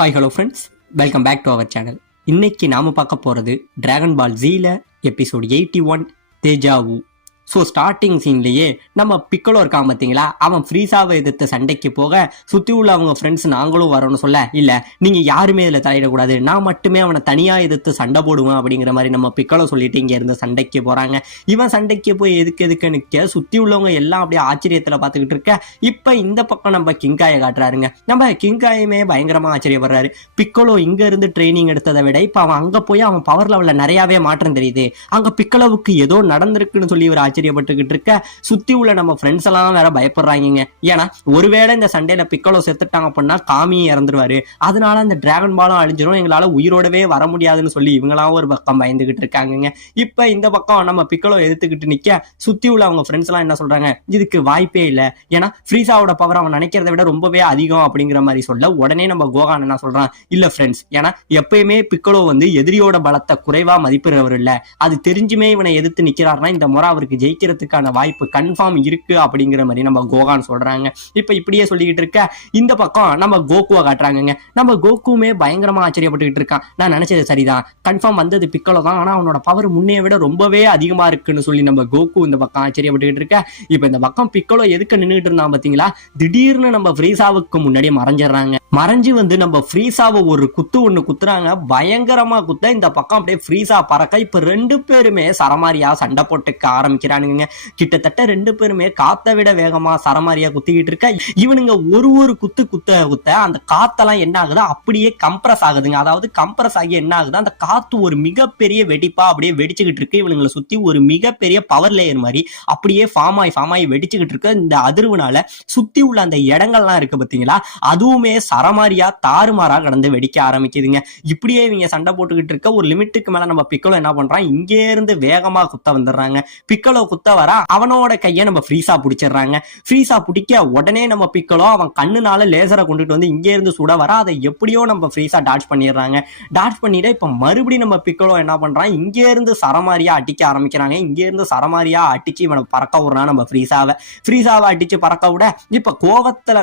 Hi hello friends, welcome back to our channel. இன்னைக்கு நாம பார்க்க போறது டிராகன் பால் ஜீல எபிசோட் 81 தேஜாவு. ஸோ ஸ்டார்டிங் சீன்லேயே நம்ம பிக்கலோ இருக்கான் பார்த்தீங்களா, அவன் ஃப்ரீஸாவை எதிர்த்து சண்டைக்கு போக சுற்றி உள்ள அவங்க ஃப்ரெண்ட்ஸ் நாங்களும் வரணும்னு சொல்ல, இல்லை நீங்கள் யாருமே இதில் தலையிடக்கூடாது, நான் மட்டுமே அவனை தனியாக எதிர்த்து சண்டை போடுவேன் அப்படிங்கிற மாதிரி நம்ம பிக்கலோ சொல்லிட்டு இங்கே இருந்து சண்டைக்கு போகிறாங்க. இவன் சண்டைக்கு போய் எதுக்கு நிற்க சுற்றி உள்ளவங்க எல்லாம் அப்படியே ஆச்சரியத்தில் பார்த்துக்கிட்டு இருக்க. இப்போ இந்த பக்கம் நம்ம கிங்காயை காட்டுறாருங்க. நம்ம கிங்காயுமே பயங்கரமாக ஆச்சரியப்படுறாரு. பிக்கலோ இங்கே இருந்து ட்ரைனிங் எடுத்ததை விட இப்போ அவன் அங்கே போய் அவன் பவர் லெவலில் நிறையாவே மாற்றம் தெரியுது. அங்கே பிக்கலோவுக்கு ஏதோ நடந்திருக்குன்னு சொல்லி ஒரு ஆச்சரியப்பட்டுக்கிட்டு இருக்க. சுத்தி உள்ள நம்ம ஃப்ரெண்ட்ஸ் எல்லாம் வேற பயப்படுறாங்க. ஏன்னா ஒருவேளை இந்த சண்டையில பிக்கலோ செத்துட்டாங்க அப்படின்னா காமியை இறந்துருவாரு, அதனால அந்த டிராகன் பாலும் அழிஞ்சிரும், எங்களால உயிரோடவே வர முடியாதுன்னு சொல்லி இவங்களாம் ஒரு பக்கம் பயந்துகிட்டு இருக்காங்க. இப்ப இந்த பக்கம் நம்ம பிக்கலோ எதிர்த்துக்கிட்டு நிக்க சுத்தி உள்ள அவங்க ஃப்ரெண்ட்ஸ் எல்லாம் என்ன சொல்றாங்க, இதுக்கு வாய்ப்பே இல்லை, ஏன்னா ஃப்ரீஸாவோட பவர் அவன் நினைக்கிறத விட ரொம்பவே அதிகம் அப்படிங்கிற மாதிரி சொல்ல, உடனே நம்ம கோகான் என்ன சொல்றான், இல்ல ஃப்ரெண்ட்ஸ், ஏன்னா எப்பயுமே பிக்கலோ எதிரியோட பலத்தை குறைவா மதிப்பிடுறவர் இல்ல, அது தெரிஞ்சுமே இவனை எதிர்த்து நிக்கிறாருன்னா இந்த முறை அவருக்கு ஜெயிக்கிறதுக்கான வாய்ப்பு கன்ஃபார்ம் இருக்கு அப்படிங்கிற மாதிரி நம்ம கோகான் சொல்றாங்க. இப்ப இப்படியே சொல்லிக்கிட்டு இருக்க இந்த பக்கம் நம்ம கோகுவை காட்டுறாங்க. நம்ம கோகுமே பயங்கரமா ஆச்சரியப்பட்டுக்கிட்டு இருக்கான். நான் நினைச்சது சரிதான், கன்ஃபார்ம் வந்தது பிக்கலோ தான், ஆனா அவனோட பவர் முன்னைய விட ரொம்பவே அதிகமா இருக்குன்னு சொல்லி நம்ம கோகு இந்த பக்கம் ஆச்சரியப்பட்டுக்கிட்டு இருக்க. இப்ப இந்த பக்கம் பிக்கலோ எதுக்கு நின்றுட்டு இருந்தான் பாத்தீங்களா, திடீர்னு நம்ம ஃப்ரீஸாவுக்கு முன்னாடி மறைஞ்சிடறாங்க. மறைஞ்சு நம்ம ஃப்ரீஸாவை ஒரு ஒண்ணு குத்துறாங்க. பயங்கரமா குத்த இந்த பக்கம் அப்படியே ஃப்ரீஸா பறக்க. இப்ப ரெண்டு பேருமே சரமாரியா சண்டை போட்டுக்க ஆரம்பிக்கிறானுங்க. கிட்டத்தட்ட ரெண்டு பேருமே காத்தை விட வேகமா சரமாரியா குத்திக்கிட்டு இருக்க. இவனுங்க ஒரு குத்த அந்த காத்தெல்லாம் என்ன ஆகுது, அப்படியே கம்ப்ரஸ் ஆகுதுங்க. அதாவது கம்ப்ரஸ் ஆகி என்ன ஆகுது, அந்த காத்து ஒரு மிகப்பெரிய வெடிப்பா அப்படியே வெடிச்சுக்கிட்டு இருக்கு. இவனுங்களை சுத்தி ஒரு மிகப்பெரிய பவர் லேயர் மாதிரி அப்படியே ஃபார்ம் ஆகி வெடிச்சுக்கிட்டு இருக்கு. இந்த அதிர்வுனால சுத்தி உள்ள அந்த இடங்கள்லாம் இருக்கு பாத்தீங்களா, அதுவுமே சரமாரியா தாறுமாறா கடந்து வெடிக்க ஆரம்பிக்குதுங்க. இப்படியே இவங்க சண்டை போட்டுக்கிட்டு இருக்க ஒரு லிமிட்டுக்கு மேல நம்ம பிக்கலோ என்ன பண்றான், இங்கே இருந்து வேகமா குத்த வந்துடுறாங்க. பிக்கலோ குத்த வர அவனோட கையை நம்ம ஃப்ரீஸா பிடிச்சிடுறாங்க. ஃப்ரீஸா பிடிக்க உடனே நம்ம பிக்கலோ அவன் கண்ணுனால லேசரை கொண்டுட்டு வந்து இங்கே இருந்து சுட வர, அதை எப்படியோ நம்ம ஃப்ரீஸா டாட்ச் பண்ணிடுறாங்க. டாட்ச் பண்ணிட்டு இப்ப மறுபடியும் நம்ம பிக்கலோ என்ன பண்றான், இங்கே இருந்து சரமாரியா அடிக்க ஆரம்பிக்கிறாங்க. இங்கே இருந்து சரமாரியா அடிச்சு இவனை பறக்க விடுறான். நம்ம ஃப்ரீஸாவை அடிச்சு பறக்க விட இப்ப கோவத்துல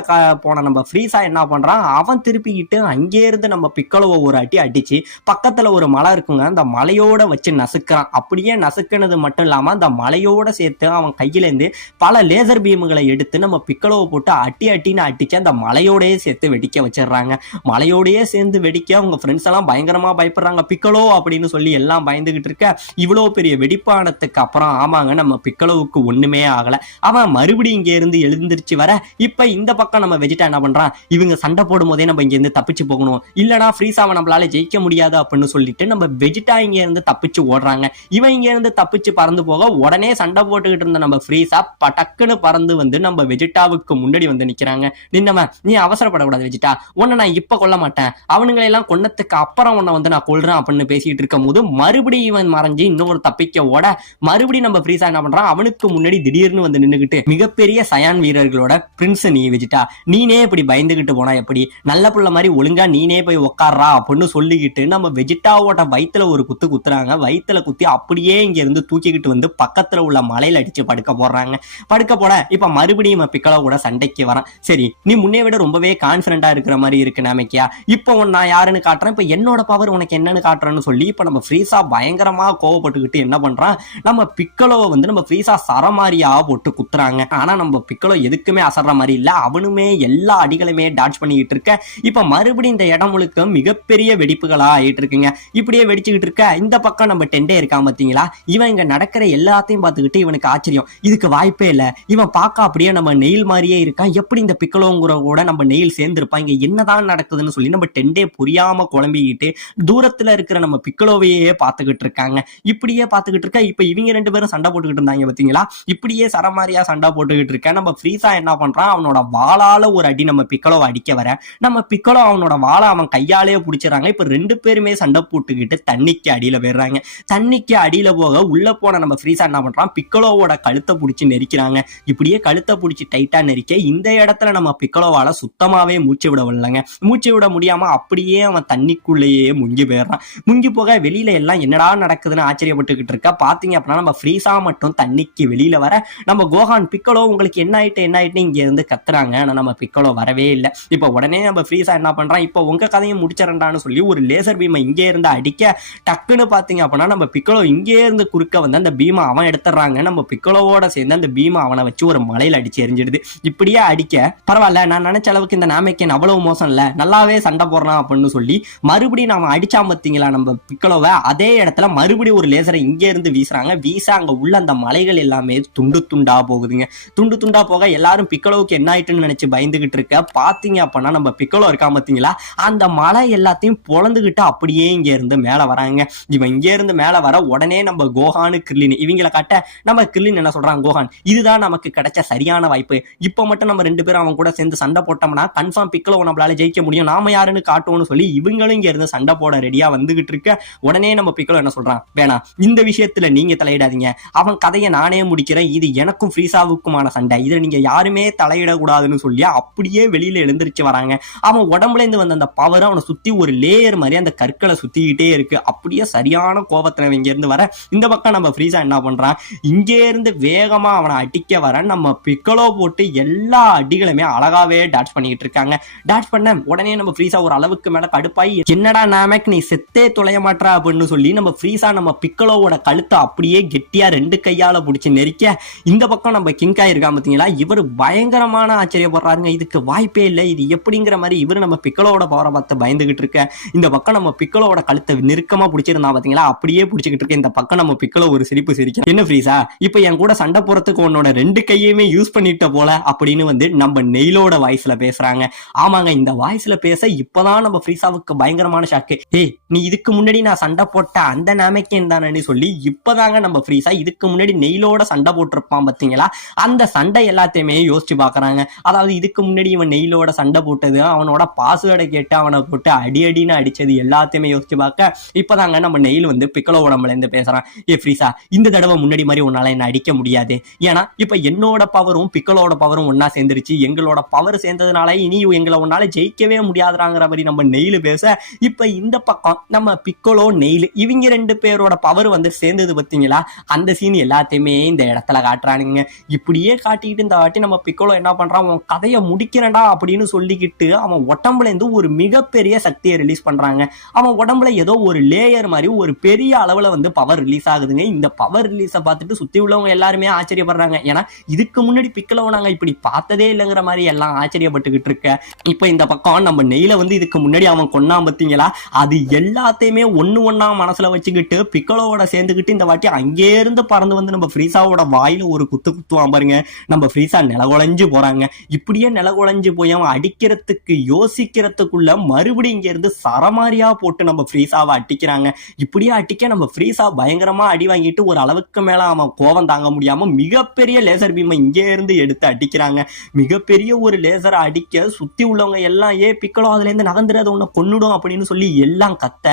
போன நம்ம ஃப்ரீஸா என்ன பண்றான், அவன் திருப்பிக்கிட்டு அங்கே இருந்து நம்ம பிக்கலோவை ஒரு அடிச்சு பக்கத்துல ஒரு மலை இருக்குங்க, அந்த மலையோட வச்சு நசுக்கிறான். அப்படியே நசுக்கினது மட்டும் இல்லாம அந்த மலையோட சேர்த்து அவன் கையில இருந்து பல லேசர் பீமுகளை எடுத்து நம்ம பிக்கலோவை போட்டு அட்டின்னு அடிச்சு அந்த மலையோடயே சேர்த்து வெடிக்க வச்சிடுறாங்க. மலையோடயே சேர்ந்து வெடிக்க அவங்க ஃப்ரெண்ட்ஸ் எல்லாம் பயங்கரமா பயப்படுறாங்க. பிக்கலோ அப்படின்னு சொல்லி எல்லாம் பயந்துகிட்டு இருக்க. இவ்வளவு பெரிய வெடிப்பானதுக்கு அப்புறம் ஆமாங்க, நம்ம பிக்கலோவுக்கு ஒண்ணுமே ஆகல. அவன் மறுபடியும் இங்க இருந்து எழுந்திருச்சு வர, இப்ப இந்த பக்கம் நம்ம வெஜிடா என்ன பண்றான், இவங்க சண்டை போடும் போதே நம்ம இங்க இருந்து தப்பிச்சு போகணும், இல்லனா ஃப்ரீஸாவை நம்மளால ஜெயிக்க முடியாது அப்படின்னு சொல்லிட்டு நம்ம வெஜிடா இங்க இருந்து தப்பிச்சு ஓடுறாங்க. இவன் இங்க இருந்து தப்பிச்சு பறந்து போக உடனே சண்டை போட்டுக்கிட்டு இருந்த நம்ம ஃப்ரீஸா பட்டக்குன்னு பறந்து நம்ம வெஜிடாவுக்கு முன்னாடி நிக்கிறாங்க. நின்னவன், நீ அவசரப்படக்கூடாது வெஜிடா, உன்னை நான் இப்ப கொல்ல மாட்டேன், அவனுங்களை எல்லாம் கொன்னதுக்கு அப்புறம் உன்னை நான் கொல்றேன் அப்படின்னு பேசிட்டு இருக்கும் போது மறுபடியும் இவன் மறைஞ்சு இன்னொரு தப்பிக்க ஓட, மறுபடியும் நம்ம ஃப்ரீஸா என்ன பண்றான், அவனுக்கு முன்னாடி திடீர்னு நின்னுகிட்டு, மிகப்பெரிய சயான் வீரர்களோட பிரின்ஸ் நீ வெஜிடா, நீனே இப்படி பயந்துகிட்டு போனா எப்படி, நல்ல புள்ள மாதிரி ஒழுங்கா நீனே போய் உட்கார்றா அப்படின்னு சொல்லிக்கிட்டு நம்ம வெஜிடாவோட வயித்துல ஒரு குத்துறாங்க. வயித்துல குத்தி அப்படியே இங்க இருந்து தூக்கிக்கிட்டு பக்கத்துல உள்ள மலையில அடிச்சு படுக்க போட இப்ப மறுபடியும் பிக்கலோ கூட சண்டைக்கு வரான். சரி, நீ முன்னே விட ரொம்பவே கான்பிடண்டா இருக்கிற மாதிரி இருக்கு நாமைக்கியா, இப்போ நான் யாருன்னு காட்டுறேன், இப்ப என்னோட பவர் உனக்கு என்னன்னு காட்டுறேன்னு சொல்லி இப்ப நம்ம ஃப்ரீஸா பயங்கரமா கோவப்பட்டுக்கிட்டு என்ன பண்றான், நம்ம பிக்கலோவை நம்ம ஃப்ரீஸா சரமாரியா போட்டு குத்துறாங்க. ஆனா நம்ம பிக்கலோ எதுக்குமே அசர்ற மாதிரி இல்ல, அவனுமே எல்லா அடிகளுமே டாட்ச் பண்ணிக்கிட்டு இருக்க. இப்ப மறுபடியும் இந்த இடம் முழுக்க மிகப்பெரிய வெடிப்புகளா ஆயிட்டு இருக்குங்க. இப்படியே வெடிச்சுக்கிட்டு இருக்க. இந்த பக்கம் நம்ம டெண்டே இருக்கான் பாத்தீங்களா, இவன் இங்க நடக்கிற எல்லாத்தையும் பார்த்துக்கிட்டு இவனுக்கு ஆச்சரியம், இதுக்கு வாய்ப்பே இல்ல, இவன் பார்க்க அப்படியே நம்ம நெயில் மாதிரியே இருக்கான், எப்படி இந்த பிக்கலோங்கிற கூட நம்ம நெயில் சேர்ந்திருப்பான், இங்க என்னதான் நடக்குதுன்னு சொல்லி நம்ம டெண்டே புரியாம குழம்பிக்கிட்டு தூரத்துல இருக்கிற நம்ம பிக்கலோவையே பார்த்துக்கிட்டு இருக்காங்க. இப்படியே பார்த்துக்கிட்டு இருக்க. இப்ப இவங்க ரெண்டு பேரும் சண்டை போட்டுக்கிட்டு இருந்தாங்க பாத்தீங்களா, இப்படியே சரமாரியா சண்டை போட்டுக்கிட்டு இருக்க. நம்ம ஃப்ரீஸா என்ன பண்றான், அவனோட வாளால ஒரு அடி நம்ம பிக்கலோவை அடிக்க வர, நம்ம பிக்கலோ அவனோட வாளை அவன் கையாலேயே பிடிச்சிடறாங்க. இப்ப ரெண்டு பேருமே சண்டை போட்டுக்கிட்டு தண்ணிக்கு அடியில போயிடுறாங்க. தண்ணிக்கு அடியில போக உள்ள போன நம்ம ஃப்ரீஸா என்ன பண்றான், பண்றான், பிக்கலோவோட கழுத்தை பிடிச்சி நெரிக்கிறாங்க. இப்படியே கழுத்தை பிடிச்சி டைட்டா நெரிக்க இந்த இடத்துல நம்ம பிக்கலோவால சுத்தமாவே மூச்சு விட விடலங்க. மூச்சு விட முடியாம அப்படியே அவன் தண்ணிக்குள்ளேயே முங்கி போயிடுறான். முங்கி போக வெளியில எல்லாம் என்னடா நடக்குதுன்னு ஆச்சரியப்பட்டுக்கிட்டு இருக்க. பாத்தீங்க அப்படின்னா நம்ம ஃப்ரீஸா மட்டும் தண்ணிக்கு வெளியில வர நம்ம கோஹான் பிக்கலோ உங்களுக்கு என்ன ஆயிட்டு இங்க இருந்து கத்துறாங்க. ஆனா நம்ம பிக்கலோ வரவே இல்லை. இப்ப உடனே நம்ம ஃப்ரீஸா என்ன பண்றான், இப்ப உங்க கதையை முடிச்சிடறான்னு சொல்லி ஒரு லேசர் பீமை இங்கே இருந்து அடிக்க டக்குன்னு பாத்தீங்க அப்படின்னா நம்ம பிக்கலோ இங்கே இருந்து குறுக்க வந்து அந்த பீமை அவன் எடுத்துறாங்க. நம்ம பிக்கலோவோட சேர்ந்து அந்த பீமை அவனை வச்சு ஒரு மலையில அடிச்சு எரிஞ்சிடுது. இப்படியே அடிக்க பரவாயில்ல, நான் நினைச்ச அளவுக்கு இந்த நாமேக்கன் அவ்வளவு மோசம் இல்ல, நல்லாவே சண்டை போடுறான் அப்படின்னு சொல்லி மறுபடியும் நாம அடிச்சா பார்த்தீங்களா நம்ம பிக்கலோவை, அதே இடத்துல மறுபடியும் ஒரு லேசரை இங்கே இருந்து வீசுறாங்க. வீச அங்க உள்ள அந்த மலைகள் எல்லாமே துண்டு துண்டா போகுதுங்க. துண்டு துண்டா போக எல்லாரும் பிக்கலோவுக்கு என்ன ஆயிட்டுன்னு நினைச்சு பயந்துகிட்டு இருக்க. பாத்தீங்க அப்படின்னா நம்ம பிக்கலோ இருக்கா பாத்தீங்களா, அந்த மலை எல்லாத்தையும் பொழந்துகிட்டு அப்படியே இங்க இருந்து மேல வராங்க. இவன் இங்க இருந்து மேல வர உடனே நம்ம கோஹானு கிர்லின் இவங்களை காட்ட நம்ம கிர்லின் என்ன சொல்றான், கோஹான் இதுதான் நமக்கு கிடைச்ச சரியான வாய்ப்பு, இப்ப மட்டும் நம்ம 2 பேரும் அவன் கூட சேர்ந்து சண்டை போட்டோம்னா கன்ஃபார்ம் பிக்கலோ நம்மளால ஜெயிக்க முடியும், நாம யாருன்னு காட்டுவோம்னு சொல்லி இவங்களும் இங்க இருந்து சண்டை போட ரெடியா வந்துகிட்டு இருக்க. உடனே நம்ம பிக்கலோ என்ன சொல்றான், வேணாம் இந்த விஷயத்துல நீங்க தலையிடாதீங்க, அவன் கதையை நானே முடிக்கிறேன், இது எனக்கும் ஃப்ரீஸாவுக்குமான சண்டை, இதுல நீங்க யாருமே தலையிடக்கூடாதுன்னு சொல்லி அப்படியே வெளியில எழுந்திருச்சு வராங்க. அவன் உடம்புல இருந்து வந்த அந்த பவர் அவனை சுத்தி ஒரு லேயர் மாதிரி அந்த கற்களை சுத்திக்கிட்டே இருக்கு. அப்படியே சரியான கோபத்துல இங்க இருந்து வர இந்த பக்கம் நம்ம ஃப்ரீஸா என்ன பண்றான், இங்கே இருந்து வேகமா அவனை அடிக்க வர நம்ம பிக்கலோ போட்டு எல்லா அடிகளுமே அழகாவே டாட்ச் பண்ணிக்கிட்டு இருக்காங்க. டாட்ச் பண்ண உடனே நம்ம ஃப்ரீஸா ஒரு அளவுக்கு மேல கடுப்பாய், என்னடா நாமேக் நீ செத்தே தொலைய மாட்டா அப்படின்னு சொல்லி நம்ம ஃப்ரீஸா நம்ம பிக்கலோவோட கழுத்தை அப்படியே கெட்டியா 2 கையால பிடிச்சி நெரிக்க இந்த பக்கம் நம்ம கிங்காய் இருக்கா பாத்தீங்களா, இவர் பயங்கரமான ஆச்சரியப்படுறாருங்க. இதுக்கு வாய்ப்பே இல்லை, இது எப்படிங்கிற மாதிரி இவர் நம்ம பிக்கலோட பவரை பார்த்து பயந்துகிட்டு இருக்க. இந்த பக்கம் நம்ம பிக்கலோட கழுத்தை நெருக்கமா பிடிச்சிருந்தா பாத்தீங்களா, அப்படியே பிடிச்சிக்கிட்டு இருக்க. இந்த பக்கம் நம்ம பிக்கலோ ஒரு சிரிப்பு சிரிக்க, என்ன ஃப்ரீஸா இப்ப என் கூட சண்டை போறதுக்கு உன்னோட 2 கையுமே யூஸ் பண்ணிட்ட போல அப்படின்னு வந்து நம்ம நெயிலோட வாய்ஸ்ல பேசுறாங்க. ஆமாங்க, இந்த வாய்ஸ்ல பேச இப்பதான் நம்ம ஃப்ரீஸாவுக்கு பயங்கரமான ஷாக்கு. ஏய் நீ இதுக்கு முன்னாடி நான் சண்டை போட்ட அந்த நாமேக்கன் தானே சொல்லி இப்பதாங்க நம்ம ஃப்ரீஸா இதுக்கு முன்னாடி நெயிலோட சண்டை போட்டிருப்பான் பாத்தீங்களா, அந்த சண்டை எல்லாத்தையுமே யோசிச்சு பாக்குறாங்க. அதாவது இதுக்கு முன்னாடி இவன் நெயிலோட சண்டை போட்டது, அவனோட பாஸ்வேர்டை கேட்டு அவனை போட்டு அடின்னு அடிச்சது எல்லாத்தையுமே யோசிச்சு பார்க்க இப்பதாங்க நம்ம நெயில் வந்து பிக்கலோ உடம்புல இருந்து பேசுறான். ஏ ஃப்ரீஸா இந்த தடவை முன்னாடி மாதிரி உன்னால என்ன அடிக்க முடியாது, ஏன்னா இப்ப என்னோட பவரும் பிக்கலோட பவரும் ஒன்னா சேர்ந்துருச்சு, எங்களோட பவர் சேர்ந்ததுனால இனி எங்களை உன்னால ஜெயிக்கவே முடியாதுறாங்கிற மாதிரி நம்ம நெயில் பேச இப்ப இந்த பக்கம் நம்ம பிக்கலோ நெயில் இவங்க 2 பேரோட பவர் வந்து சேர்ந்தது பாத்தீங்களா, அந்த சீன் எல்லாத்தையுமே இந்த இடத்துல காட்டுறானுங்க. இப்படியே காட்டிக்கிட்டு இந்த வாட்டி நம்ம பிக்கலோ என்ன பண்றான், அவன் கதையை முடிக்கிறேன்டா அப்படின்னு சொல்லிக்கிட்டு அவன் உடம்புல இருந்து ஒரு மிகப்பெரிய சக்தியை ரிலீஸ் பண்றாங்க. அவன் உடம்புல ஏதோ ஒரு லேயர் மாதிரி ஒரு பெரிய அளவுல வந்து பவர் ரிலீஸ் ஆகுதுங்க. இந்த பவர் ரிலீஸை பார்த்துட்டு சுத்தி உள்ளவங்க எல்லாருமே ஆச்சரியப்படுறாங்க. ஏன்னா இதுக்கு முன்னாடி பிக்கலோ நாங்க இப்படி பார்த்ததே இல்லைங்கிற மாதிரி எல்லாம் ஆச்சரியப்பட்டுக்கிட்டு இருக்க. இப்ப இந்த பக்கம் நம்ம நெயில வந்து இதுக்கு முன்னாடி அவன் கொன்னா பார்த்தீங்களா, அது எல்லாத்தையுமே ஒன்னா மனசுல வச்சுக்கிட்டு பிக்கலோவோட சேர்ந்துக்கிட்டு இந்த வாட்டி அங்கே இருந்து பறந்து வந்து நம்ம ஃப்ரீஸாவோட வாயில ஒரு குத்துவான் பாருங்க. நம்ம ஃப்ரீஸா நிலகுலைஞ்சு போறாங்க. இப்படியே நிலகுலைஞ்சு போய் அவன் அடிக்கிறதுக்கு யோசிக்கிறதுக்குள்ள மறுபடியும் இங்க இருந்து சரமாரியா போட்டு நம்ம ஃப்ரீஸாவை அடிக்கிறாங்க. இப்படியே அடிக்க நம்ம ஃப்ரீஸா பயங்கரமா அடி வாங்கிட்டு ஒரு அளவுக்கு மேல அவன் கோவம் தாங்க முடியாம மிகப்பெரிய லேசர் பீமை இங்கே இருந்து எடுத்து அடிக்கிறாங்க. மிகப்பெரிய ஒரு லேசரை அடிக்க சுத்தி உள்ளவங்க எல்லாம் ஏ பிக்கலோ அதுல இருந்து நகர்ந்துறது உன்னை கொன்னுடும் அப்படின்னு சொல்லி எல்லாம் கத்த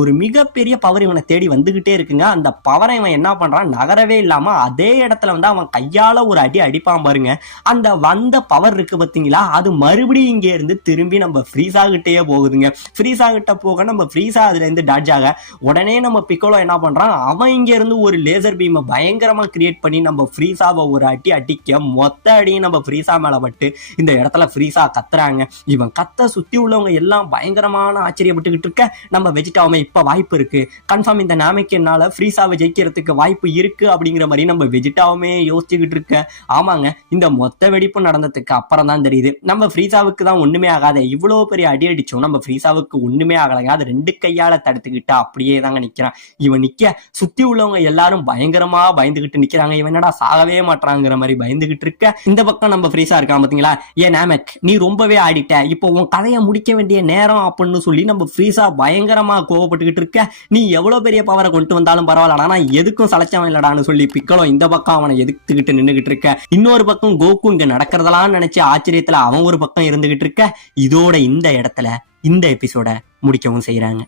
ஒரு மிகப்பெரிய பவர் இவனை தேடி வந்துகிட்டே இருக்குங்க. அந்த பவரை இவன் என்ன பண்றான், நகரவே இல்லாம அதே இடத்துல வந்து அவன் கையால ஒரு அடி அடிப்பான் பாருங்க. அந்த வந்த பவர் இருக்கு பாத்தீங்களா, அது மறுபடியும் இங்கே இருந்து திரும்பி நம்ம ஃப்ரீஸா கிட்டே போகுதுங்க. ஃப்ரீஸா கிட்ட போக நம்ம ஃப்ரீஸா அதுல இருந்து டாட்ஜ் ஆக உடனே நம்ம பிக்கலோ என்ன பண்றான், அவன் இங்க இருந்து ஒரு லேசர் பீமை பயங்கரமா கிரியேட் பண்ணி நம்ம ஃப்ரீஸாவை ஒரு அடி அடிக்க மொத்த அடியும் நம்ம ஃப்ரீஸா மேல பட்டு இந்த இடத்துல ஃப்ரீஸா கத்துறாங்க. இவன் கத்த சுத்தி உள்ளவங்க எல்லாம் பயங்கரமான ஆச்சரியப்பட்டுக்கிட்டு இருக்க. நம்ம வெஜிடாவுமே இப்ப வாய்ப்பு இருக்கு, கன்ஃபார்ம் இந்த நாமேக்கனால ஃப்ரீஸாவை ஜெயிக்கிறதுக்கு வாய்ப்பு இருக்கு அப்படிங்கிற மாதிரி நம்ம வெஜிடாவுமே யோசிச்சுக்கிட்டு இருக்க. ஆமாங்க, இந்த மொத்த வெடிப்பு நடந்ததுக்கு அப்புறம் தான் தெரியுது நம்ம ஃப்ரீஸாவுக்கு தான் ஒண்ணுமே ஆகாத, இவ்வளவு பெரிய அடி அடிச்சோம் நம்ம ஃப்ரீஸாவுக்கு ஒண்ணுமே ஆகலைங்க. அது 2 கையால தடுத்துக்கிட்டு அப்படியே தாங்க நிக்கிறான். இவன் நிக்க சுத்தி உள்ளவங்க எல்லாரும் பயங்கரமா பயந்துகிட்டு நிக்கிறாங்க. இவன் என்னடா சாகவே மாட்டாங்கிற மாதிரி பயந்துகிட்டு இருக்க. இந்த பக்கம் நம்ம ஃப்ரீஸா இருக்கான் பாத்தீங்களா, ஏன் நாமேக் நீ ரொம்பவே ஆடிட்ட, இப்போ உன் கதையை முடிக்க வேண்டிய நேரம் அப்படின்னு சொல்லி நம்ம ஃப்ரீஸா பயங்கரமா கோவப்பட்டுக்கிட்டு இருக்க. நீ எவ்வளவு பெரிய பவரை கொண்டு வந்தாலும் பரவாயில்ல, ஆனா எதுக்கும் சளைச்சவன் இல்லடான்னு சொல்லி பிக்கலோ இந்த பக்கம் அவனை எதிர்த்துக்கிட்டு நின்னுகிட்டு இருக்க. இன்னொரு பக்கம் கோகு இங்க நடக்கிறதெல்லாம் நினைச்சு ஆச்சரியத்துல அவன் ஒரு பக்கம் இருந்துகிட்டு இருக்க. இதோட இந்த இடத்துல இந்த எபிசோட முடிக்கவும் செய்யறாங்க.